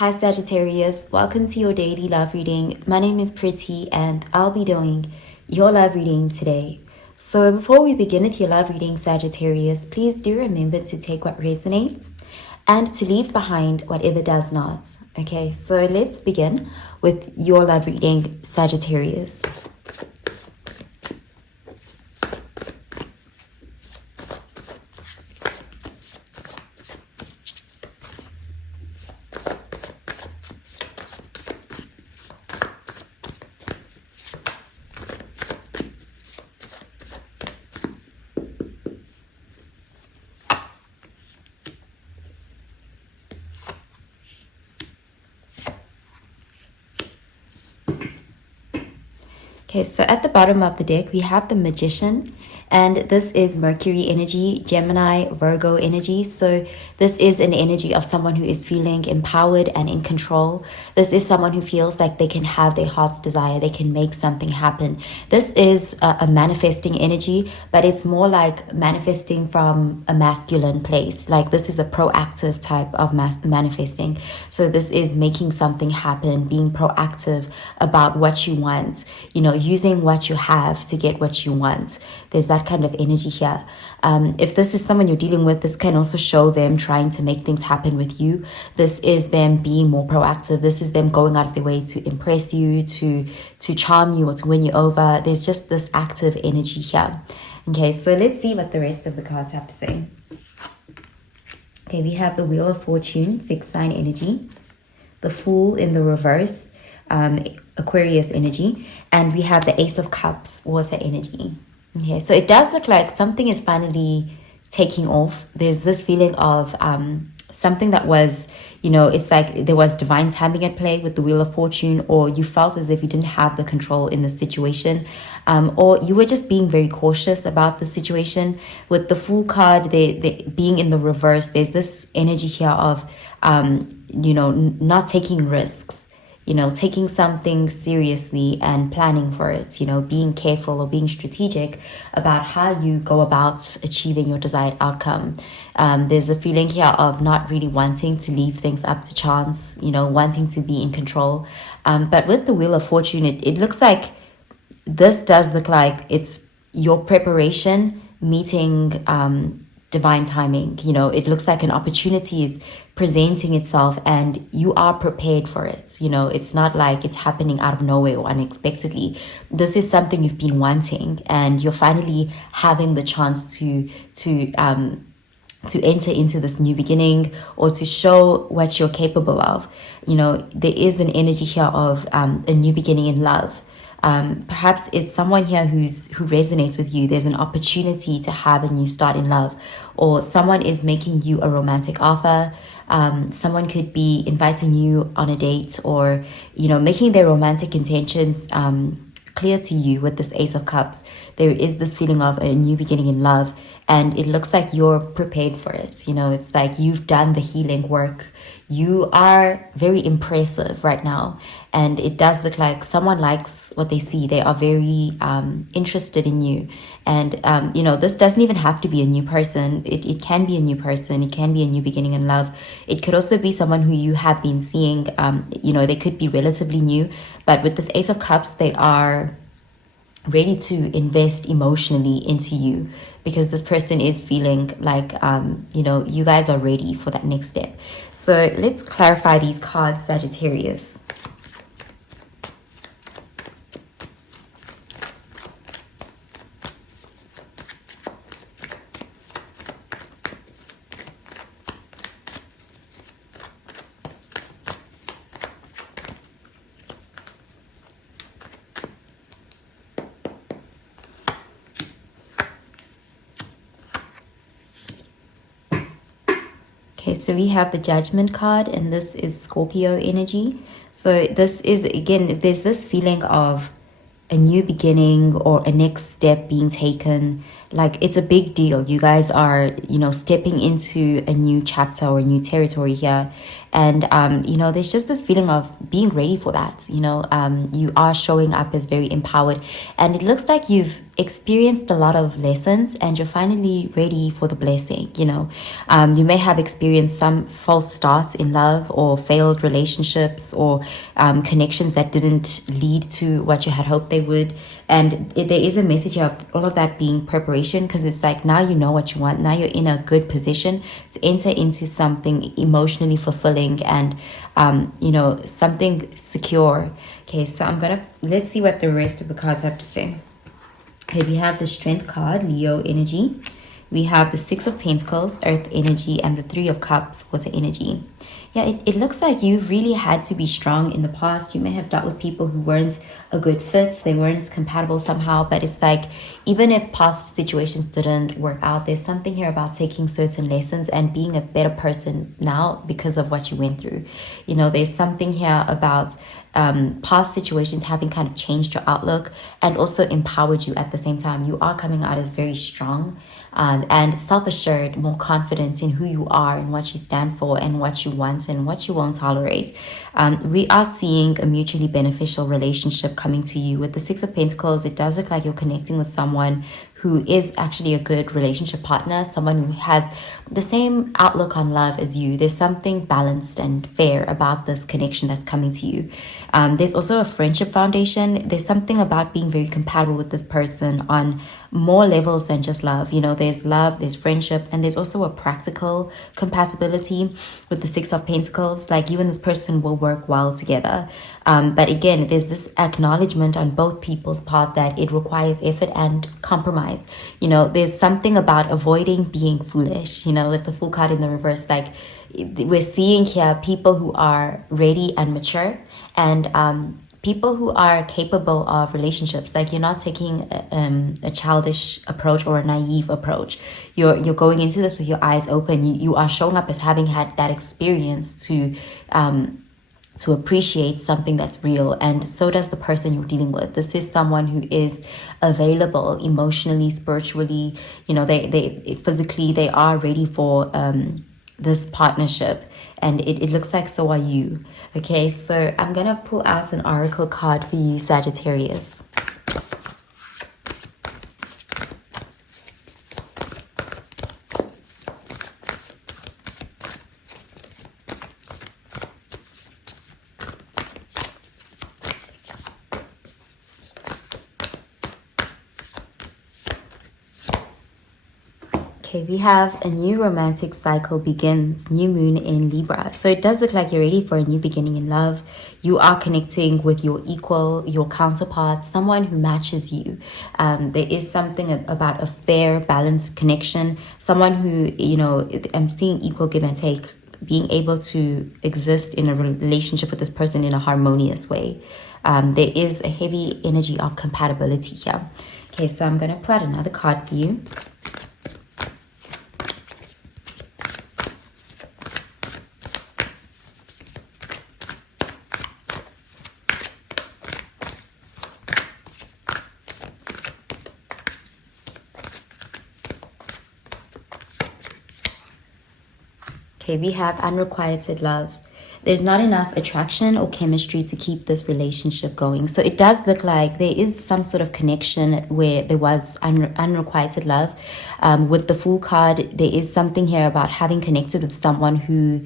Hi Sagittarius, welcome to your daily love reading. My name is Pretty and I'll be doing your love reading today. So before we begin with your love reading, Sagittarius, please do remember to take what resonates and to leave behind whatever does not. Okay, so let's begin with your love reading, Sagittarius. Okay, so at the bottom of the deck, we have the Magician, and this is Mercury energy, Gemini, Virgo energy. So this is an energy of someone who is feeling empowered and in control. This is someone who feels like they can have their heart's desire. They can make something happen. This is a manifesting energy, but it's more like manifesting from a masculine place. Like this is a proactive type of manifesting. So this is making something happen, being proactive about what you want, using what you have to get what you want. There's that kind of energy here. If this is someone you're dealing with, this can also show them trying to make things happen with you. This is them being more proactive. This is them going out of their way to impress you, to charm you, or to win you over. There's just this active energy here. Okay, so let's see what the rest of the cards have to say. Okay, we have the Wheel of Fortune, fixed sign energy, the Fool in the reverse, Aquarius energy, and we have the Ace of Cups, water energy. Okay, so it does look like something is finally taking off. There's this feeling of something that was, it's like there was divine timing at play with the Wheel of Fortune, or you felt as if you didn't have the control in the situation, or you were just being very cautious about the situation. With the Fool card, they being in the reverse, there's this energy here of, not taking risks. Taking something seriously and planning for it, being careful or being strategic about how you go about achieving your desired outcome. There's a feeling here of not really wanting to leave things up to chance, wanting to be in control. But with the Wheel of Fortune, it looks like this does look like it's your preparation meeting divine timing. It looks like an opportunity is presenting itself and you are prepared for it. It's not like it's happening out of nowhere or unexpectedly. This is something you've been wanting and you're finally having the chance to enter into this new beginning or to show what you're capable of. There is an energy here of a new beginning in love. Perhaps it's someone here who resonates with you. There's an opportunity to have a new start in love, or someone is making you a romantic offer. Someone could be inviting you on a date, or making their romantic intentions clear to you with this Ace of Cups. There is this feeling of a new beginning in love, and it looks like you're prepared for it. It's like you've done the healing work. You are very impressive right now, and it does look like someone likes what they see. They are very interested in you, and this doesn't even have to be a new person. It can be a new person. It can be a new beginning in love. It could also be someone who you have been seeing. They could be relatively new, but with this Ace of Cups, they are ready to invest emotionally into you, because this person is feeling like you guys are ready for that next step. So let's clarify these cards, Sagittarius. Okay, so we have the Judgment card, and this is Scorpio energy. So this is, again, there's this feeling of a new beginning or a next step being taken. like it's a big deal. You guys are, you know, stepping into a new chapter or new territory here. And, you know, there's just this feeling of being ready for that. You know, you are showing up as very empowered. And it looks like you've experienced a lot of lessons and you're finally ready for the blessing. You know, you may have experienced some false starts in love or failed relationships or connections that didn't lead to what you had hoped they would. And there is a message of all of that being preparation, because it's like now you know what you want. Now you're in a good position to enter into something emotionally fulfilling and, you know, something secure. Okay, so let's see what the rest of the cards have to say. Okay, we have the Strength card, Leo energy. We have the Six of Pentacles, Earth energy, and the Three of Cups, Water energy. Yeah, it looks like you've really had to be strong in the past. You may have dealt with people who weren't a good fit. They weren't compatible somehow. But it's like, even if past situations didn't work out, there's something here about taking certain lessons and being a better person now because of what you went through. You know, there's something here about past situations having kind of changed your outlook and also empowered you at the same time. You are coming out as very strong and self-assured, more confident in who you are and what you stand for and what you want and what you won't tolerate. We are seeing a mutually beneficial relationship coming to you. With the Six of Pentacles, it does look like you're connecting with someone who is actually a good relationship partner, someone who has the same outlook on love as you. There's something balanced and fair about this connection that's coming to you. There's also a friendship foundation. There's something about being very compatible with this person on more levels than just love. You know, there's love, there's friendship, and there's also a practical compatibility with the Six of Pentacles. Like you and this person will work well together. But again, there's this acknowledgement on both people's part that it requires effort and compromise. You know, there's something about avoiding being foolish, you know, with the Fool card in the reverse. Like we're seeing here people who are ready and mature and people who are capable of relationships. Like you're not taking a childish approach or a naive approach. You're going into this with your eyes open. You are showing up as having had that experience to appreciate something that's real, and so does the person you're dealing with. This is someone who is available emotionally, spiritually, you know, they physically, they are ready for this partnership, and it looks like so are you. Okay, so I'm gonna pull out an oracle card for you, Sagittarius. Okay, we have a new romantic cycle begins, new moon in Libra. So it does look like you're ready for a new beginning in love. You are connecting with your equal, your counterpart, someone who matches you. There is something about a fair, balanced connection. Someone who, you know, I'm seeing equal give and take, being able to exist in a relationship with this person in a harmonious way. There is a heavy energy of compatibility here. Okay, so I'm going to pull out another card for you. Okay, we have unrequited love. There's not enough attraction or chemistry to keep this relationship going. So it does look like there is some sort of connection where there was unrequited love. With the Fool card, there is something here about having connected with someone who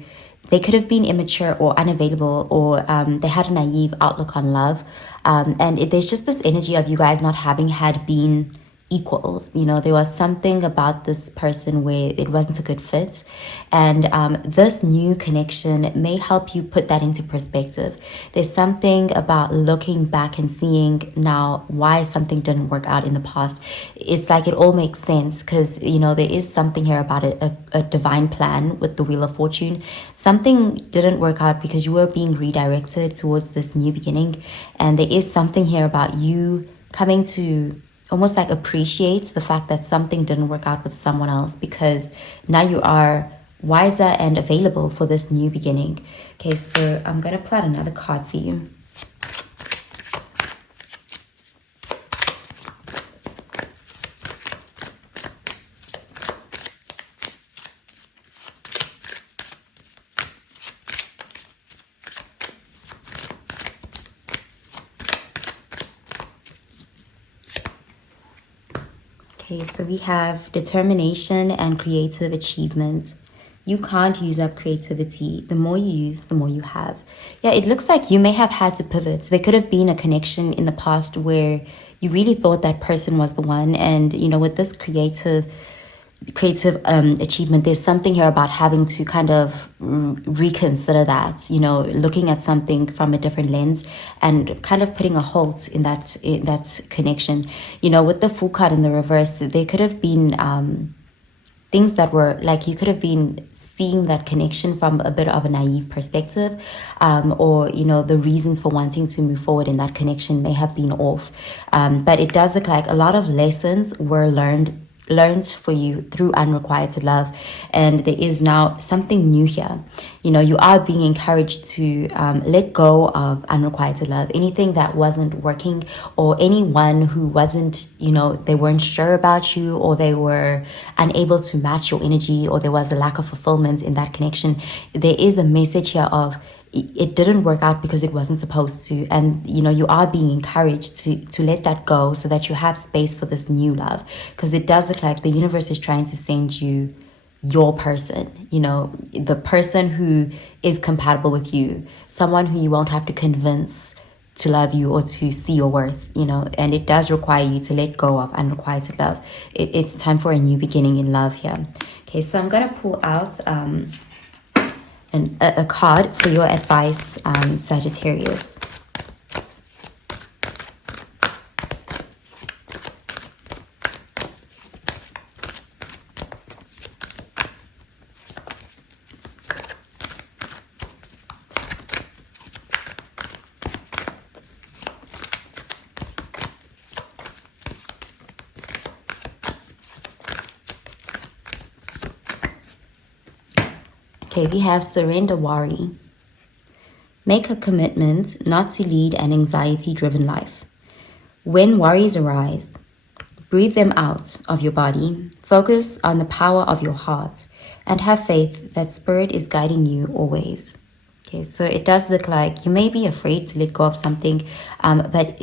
they could have been immature or unavailable, or they had a naive outlook on love. There's just this energy of you guys not having had been equals. You know, there was something about this person where it wasn't a good fit, and this new connection may help you put that into perspective. There's something about looking back and seeing now why something didn't work out in the past. It's like it all makes sense, because, you know, there is something here about a divine plan with the Wheel of Fortune. Something didn't work out because you were being redirected towards this new beginning, and there is something here about you coming to almost like appreciate the fact that something didn't work out with someone else, because now you are wiser and available for this new beginning. Okay, so I'm going to pull out another card for you. Okay, so we have determination and creative achievement. You can't use up creativity. The more you use, the more you have. Yeah, it looks like you may have had to pivot. There could have been a connection in the past where you really thought that person was the one. And, you know, with this creative achievement, there's something here about having to kind of reconsider that, you know, looking at something from a different lens and kind of putting a halt in that connection. You know, with the Fool card in the reverse, there could have been things that were like, you could have been seeing that connection from a bit of a naive perspective, or, you know, the reasons for wanting to move forward in that connection may have been off. But it does look like a lot of lessons were learned for you through unrequited love, and there is now something new here. You know, you are being encouraged to let go of unrequited love, anything that wasn't working, or anyone who wasn't, you know, they weren't sure about you, or they were unable to match your energy, or there was a lack of fulfillment in that connection. There is a message here of it didn't work out because it wasn't supposed to, and you know, you are being encouraged to let that go so that you have space for this new love, because it does look like the universe is trying to send you your person, you know, the person who is compatible with you, someone who you won't have to convince to love you or to see your worth, you know. And it does require you to let go of unrequited love. It's time for a new beginning in love here. Okay, so I'm gonna pull out a card for your advice, Sagittarius. Okay, we have surrender worry. Make a commitment not to lead an anxiety-driven life. When worries arise, breathe them out of your body, focus on the power of your heart, and have faith that Spirit is guiding you always. Okay, so it does look like you may be afraid to let go of something, but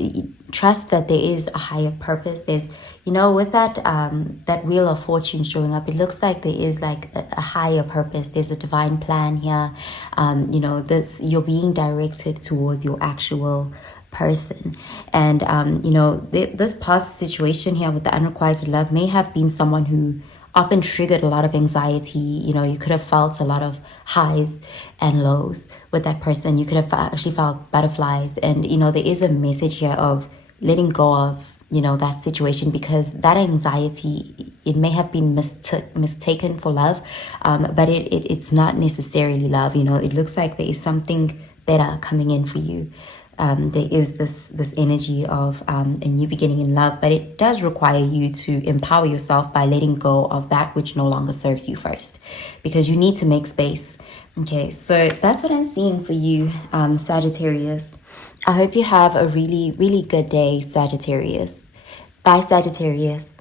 trust that there is a higher purpose. There's, you know, with that wheel of fortune showing up, it looks like there is like a higher purpose. There's a divine plan here. You know, you're being directed towards your actual person. And you know, this past situation here with the unrequited love may have been someone who often triggered a lot of anxiety. You know, you could have felt a lot of highs and lows with that person. You could have actually felt butterflies. And, you know, there is a message here of letting go of, you know, that situation, because that anxiety, it may have been mistaken for love, but it's not necessarily love. You know, it looks like there is something better coming in for you. There is this energy of a new beginning in love, but it does require you to empower yourself by letting go of that which no longer serves you first, because you need to make space. Okay, so that's what I'm seeing for you, Sagittarius. I hope you have a really, really good day, Sagittarius. Bye, Sagittarius.